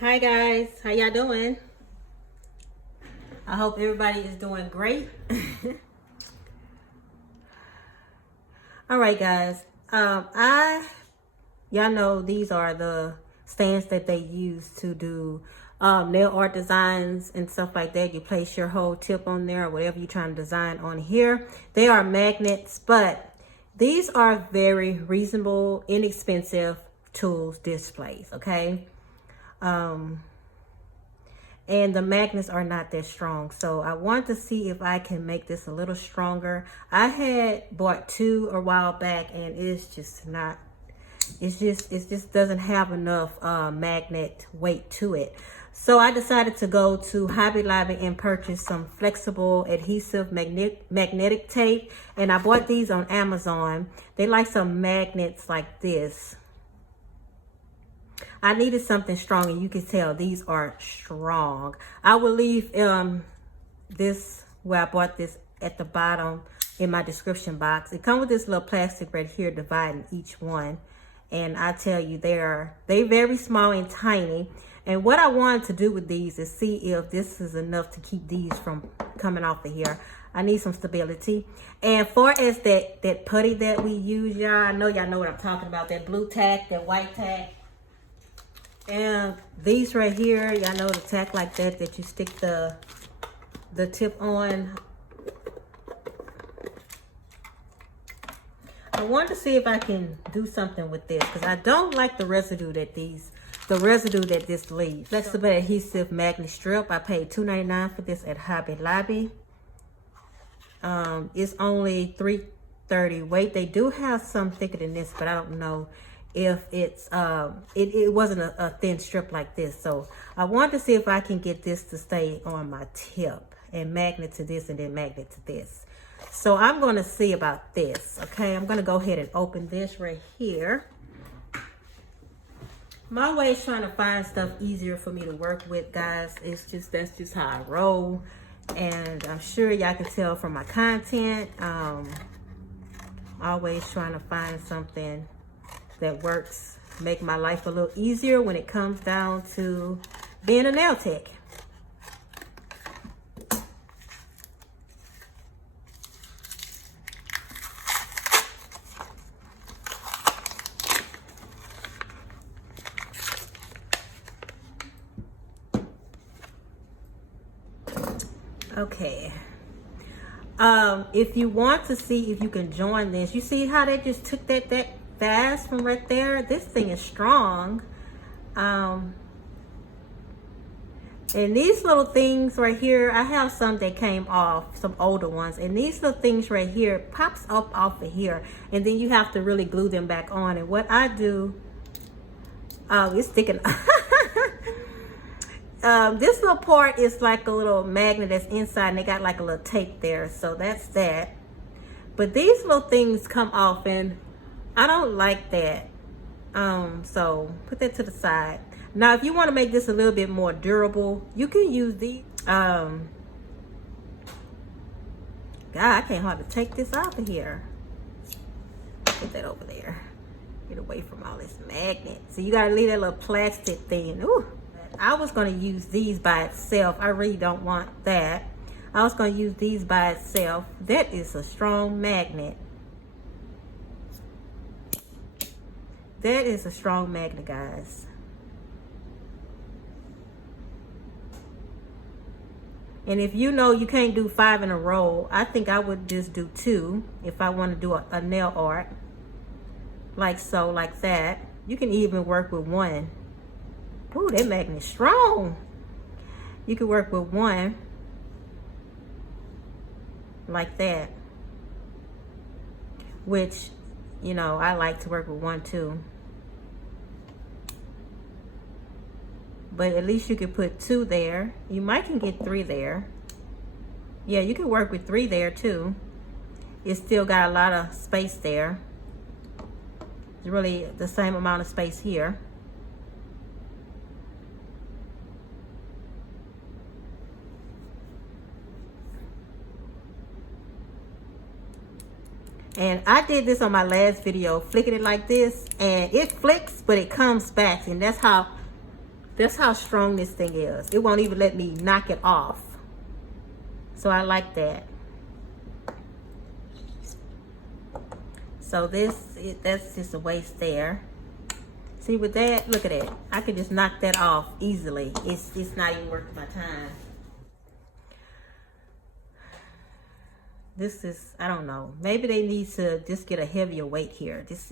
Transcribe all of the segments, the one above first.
Hi guys, how y'all doing? I hope everybody is doing great. All right guys, y'all know these are the stands that they use to do nail art designs and stuff like that. You place your whole tip on there or whatever you're trying to design on here. They are magnets, but these are very reasonable, inexpensive tools displays, okay? And the magnets are not that strong, so I want to see if I can make this a little stronger. I had bought two a while back and it's just not, it just doesn't have enough magnet weight to it. So I decided to go to Hobby Lobby and purchase some flexible adhesive magnetic tape, and I bought these on Amazon. They like some magnets like this. I needed something strong, and you can tell these are strong. I will leave this where I bought this at the bottom in my description box. It comes with this little plastic right here dividing each one, and I tell you they're very small and tiny. And what I wanted to do with these is see if this is enough to keep these from coming off of here. I need some stability. And far as that putty that we use, y'all, I know y'all know what I'm talking about. That blue tack, that white tack. And these right here, y'all know the tack like that you stick the tip on. I wanted to see if I can do something with this because I don't like the residue that this leaves. Flexible adhesive magnet strip. I paid $2.99 for this at Hobby Lobby. It's only $3.30 weight. They do have some thicker than this, but I don't know if it's it wasn't a thin strip like this. So I want to see if I can get this to stay on my tip and magnet to this and then magnet to this. So I'm going to see about this. Okay, I'm going to go ahead and open this right here. My way is trying to find stuff easier for me to work with, guys. That's just how I roll, and I'm sure y'all can tell from my content. Always trying to find something that works, make my life a little easier when it comes down to being a nail tech. Okay. If you want to see if you can join this, you see how they just took that fast from right there. This thing is strong. And these little things right here, I have some that came off, some older ones, and these little things right here pops up off of here, and then you have to really glue them back on. And what I do, it's sticking. This little part is like a little magnet that's inside, and they got like a little tape there, so that's that. But these little things come off, and I don't like that. So put that to the side. Now, if you want to make this a little bit more durable, you can use these. God, I can't hardly take this out of here. Put that over there. Get away from all this magnet. So you gotta leave that little plastic thing. Ooh. I was gonna use these by itself. I really don't want that. I was gonna use these by itself. That is a strong magnet. That is a strong magnet, guys. And if you know you can't do 5 in a row, I think I would just do 2 if I want to do a nail art. Like so, like that. You can even work with 1. Ooh, that magnet is strong. You can work with 1. Like that. Which, you know, I like to work with 1 too. But at least you could put 2 there. You might can get 3 there. Yeah, you can work with 3 there too. It's still got a lot of space there. It's really the same amount of space here. And I did this on my last video, flicking it like this, and it flicks, but it comes back, and that's how That's how strong this thing is. It won't even let me knock it off. So I like that. So that's just a waste there. See with that, look at it. I can just knock that off easily. It's not even worth my time. This is, I don't know. Maybe they need to just get a heavier weight here. This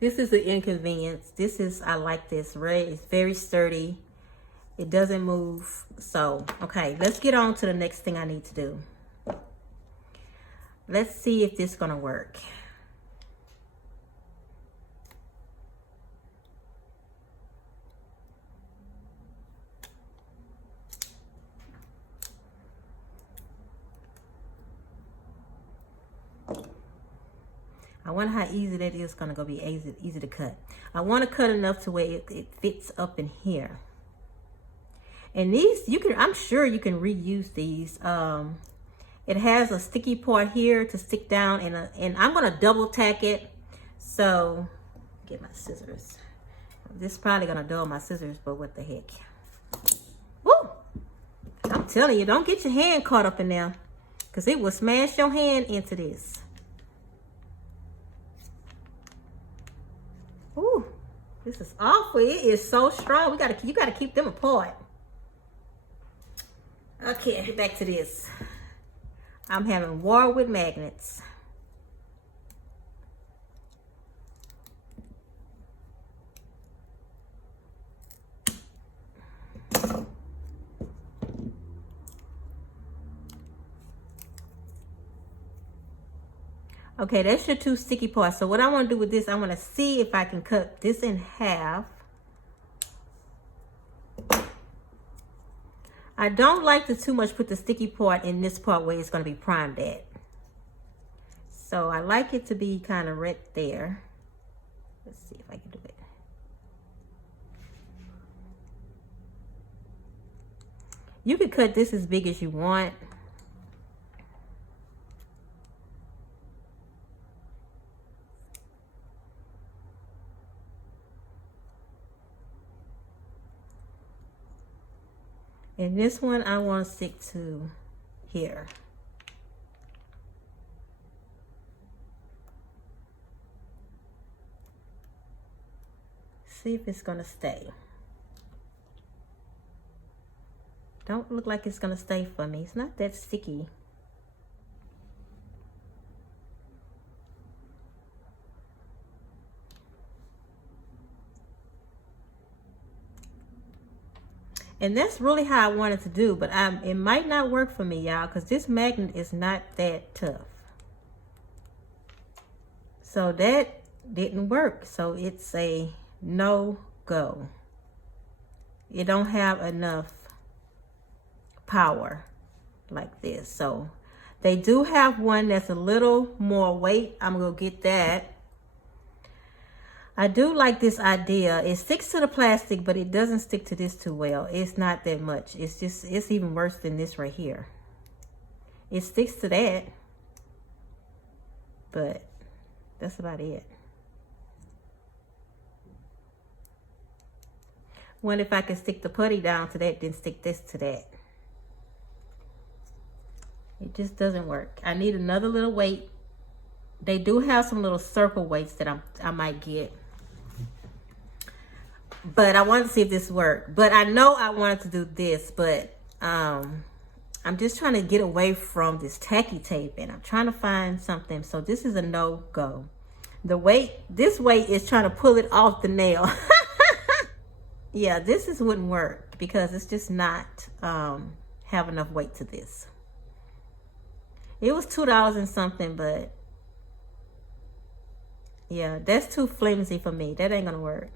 is an inconvenience. I like this. Red is very sturdy. It doesn't move. So, okay, let's get on to the next thing I need to do. Let's see if this is gonna work. I wonder how easy that is gonna go be easy to cut. I want to cut enough to where it fits up in here. And these, I'm sure you can reuse these. It has a sticky part here to stick down, and I'm gonna double tack it. So, get my scissors. This is probably gonna dull my scissors, but what the heck. Woo! I'm telling you, don't get your hand caught up in there, because it will smash your hand into this. Ooh, this is awful. It is so strong. You gotta keep them apart. Okay, get back to this. I'm having war with magnets. Okay, that's your two sticky parts. So what I want to do with this, I want to see if I can cut this in half. I don't like to too much put the sticky part in this part where it's going to be primed at. So I like it to be kind of right there. Let's see if I can do it. You can cut this as big as you want. And this one I want to stick to here. See if it's going to stay. Don't look like it's going to stay for me. It's not that sticky. And that's really how I wanted to do, but it might not work for me, y'all, because this magnet is not that tough. So that didn't work. So it's a no-go. You don't have enough power like this. So they do have one that's a little more weight. I'm going to get that. I do like this idea. It sticks to the plastic, but it doesn't stick to this too well. It's not that much. It's even worse than this right here. It sticks to that, but that's about it. Wonder if I can stick the putty down to that, then stick this to that. It just doesn't work. I need another little weight. They do have some little circle weights that I might get. But I wanted to see if this worked. But I know I wanted to do this, but I'm just trying to get away from this tacky tape, and I'm trying to find something. So this is a no-go. This weight is trying to pull it off the nail. Yeah, this wouldn't work because it's just not have enough weight to this. It was $2 and something, but yeah, that's too flimsy for me. That ain't gonna work.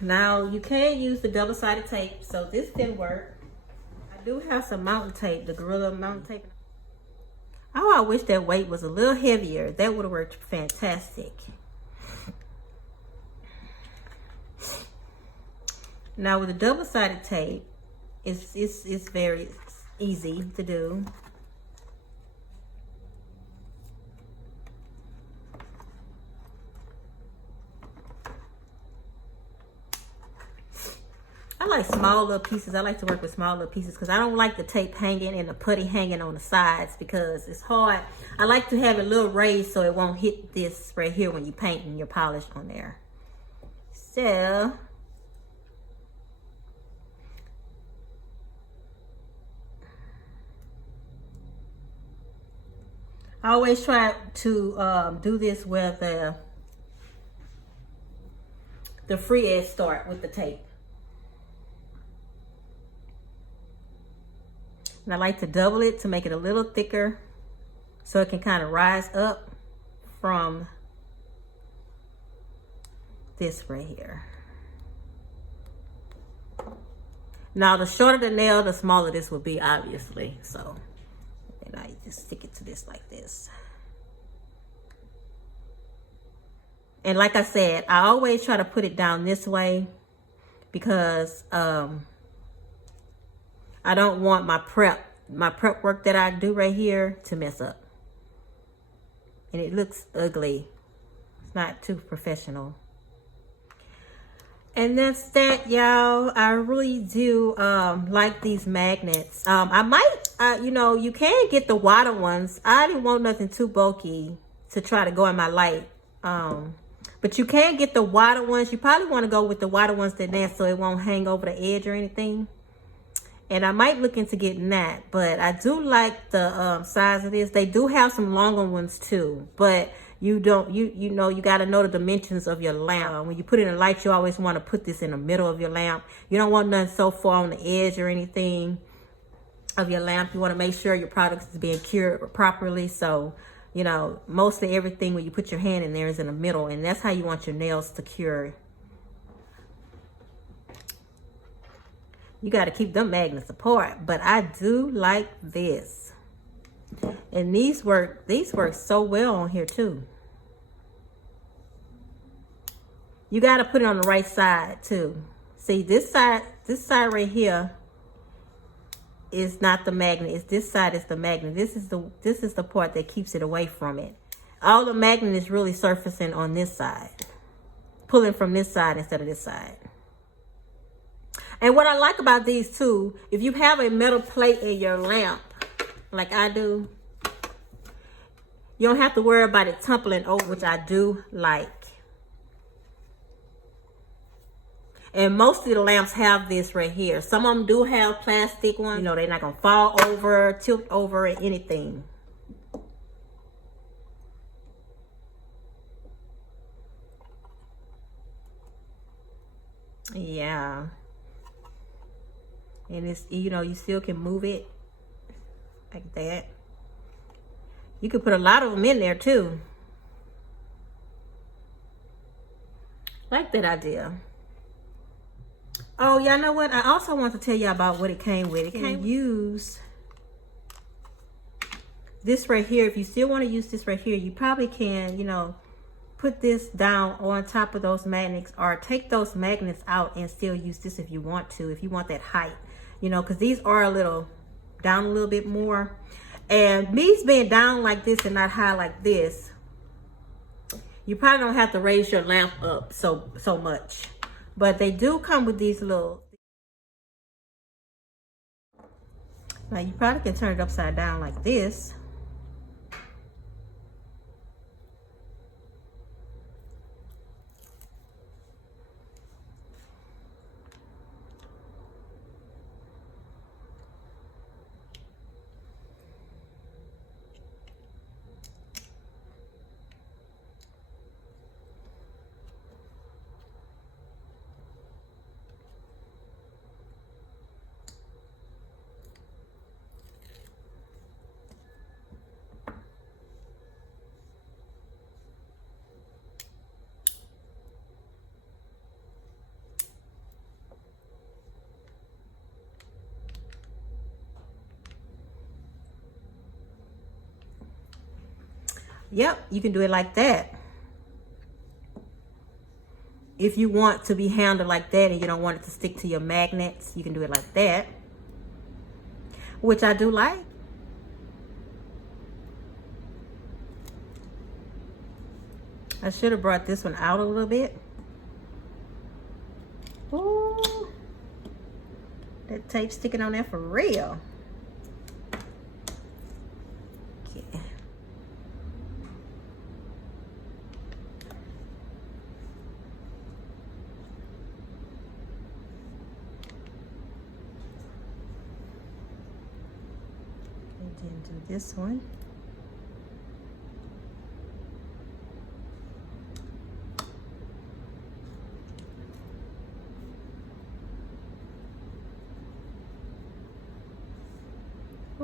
Now, you can use the double-sided tape, so this can work. I do have some mountain tape, the Gorilla mountain tape. Oh, I wish that weight was a little heavier. That would have worked fantastic. Now, with the double-sided tape, it's very easy to do. I like small little pieces. I like to work with small little pieces because I don't like the tape hanging and the putty hanging on the sides because it's hard. I like to have a little raised so it won't hit this right here when you paint and your polish on there. So I always try to do this where the free edge start with the tape. And I like to double it to make it a little thicker so it can kind of rise up from this right here. Now, the shorter the nail, the smaller this will be, obviously. So, and I just stick it to this like this. And like I said, I always try to put it down this way because I don't want my prep work that I do right here to mess up. And it looks ugly. It's not too professional. And that's that, y'all. I really do like these magnets. I might, you know, you can get the wider ones. I didn't want nothing too bulky to try to go in my light. But you can get the wider ones. You probably want to go with the wider ones than that so it won't hang over the edge or anything. And I might look into getting that. But I do like the size of this. They do have some longer ones too. But you don't, you know, you got to know the dimensions of your lamp. When you put it in a light, you always want to put this in the middle of your lamp. You don't want nothing so far on the edge or anything of your lamp. You want to make sure your product is being cured properly. So, you know, mostly everything when you put your hand in there is in the middle. And that's how you want your nails to cure. You got to keep them magnets apart. But I do like this. And these work so well on here too. You got to put it on the right side too. See, this side right here is not the magnet. It's this side is the magnet. This is the part that keeps it away from it. All the magnet is really surfacing on this side. Pulling from this side instead of this side. And what I like about these too, if you have a metal plate in your lamp, like I do, you don't have to worry about it tumbling over, which I do like. And most of the lamps have this right here. Some of them do have plastic ones. You know, they're not going to fall over, tilt over, or anything. Yeah. And it's, you know, you still can move it like that. You could put a lot of them in there too. Like that idea. Oh, y'all know what? I also want to tell you about what it came with. It can use this right here. If you still want to use this right here, you probably can, you know, put this down on top of those magnets or take those magnets out and still use this if you want to, if you want that height, you know, because these are a little down a little bit more. And these being down like this and not high like this, you probably don't have to raise your lamp up so much. But they do come with these little, now you probably can turn it upside down like this. Yep, you can do it like that. If you want to be handled like that and you don't want it to stick to your magnets, you can do it like that. Which I do like. I should have brought this one out a little bit. Ooh. That tape sticking on there for real. Okay. And then do this one.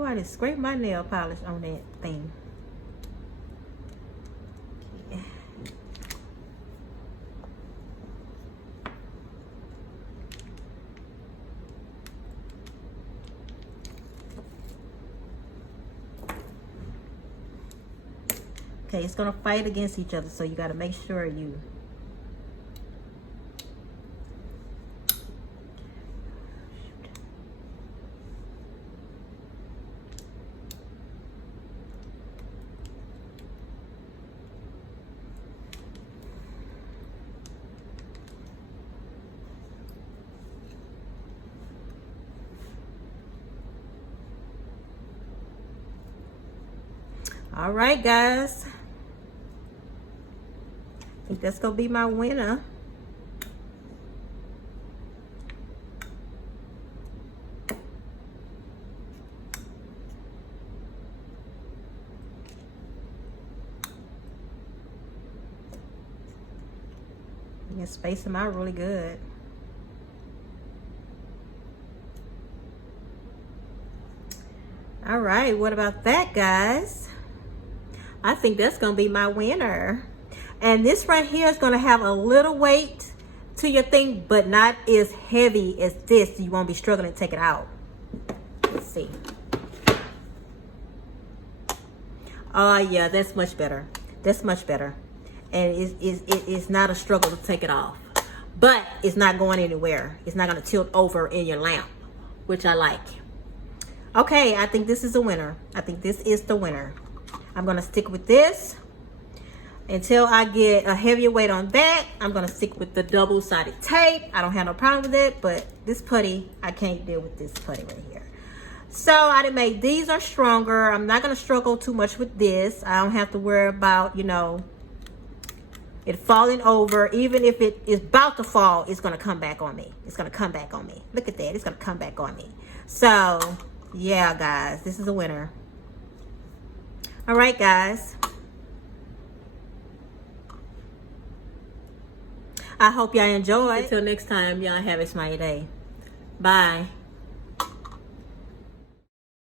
Oh, I just scraped my nail polish on that thing. Okay. Okay, it's gonna fight against each other, so you gotta make sure you all right, guys. I think that's gonna be my winner. You can space them out really good. All right, what about that, guys? I think that's gonna be my winner. And this right here is gonna have a little weight to your thing, but not as heavy as this. You won't be struggling to take it out. Let's see. Oh yeah, that's much better. That's much better. And it's not a struggle to take it off. But it's not going anywhere. It's not gonna tilt over in your lamp, which I like. Okay, I think this is a winner. I think this is the winner. I'm gonna stick with this until I get a heavier weight on that. I'm gonna stick with the double-sided tape. I don't have no problem with it, but this putty, I can't deal with this putty right here. So I done made these are stronger. I'm not gonna struggle too much with this. I don't have to worry about, you know, it falling over. Even if it is about to fall, it's gonna come back on me. It's gonna come back on me. Look at that, it's gonna come back on me. So yeah, guys, this is a winner. All right, guys. I hope y'all enjoyed. Until next time, y'all have a smiley day. Bye.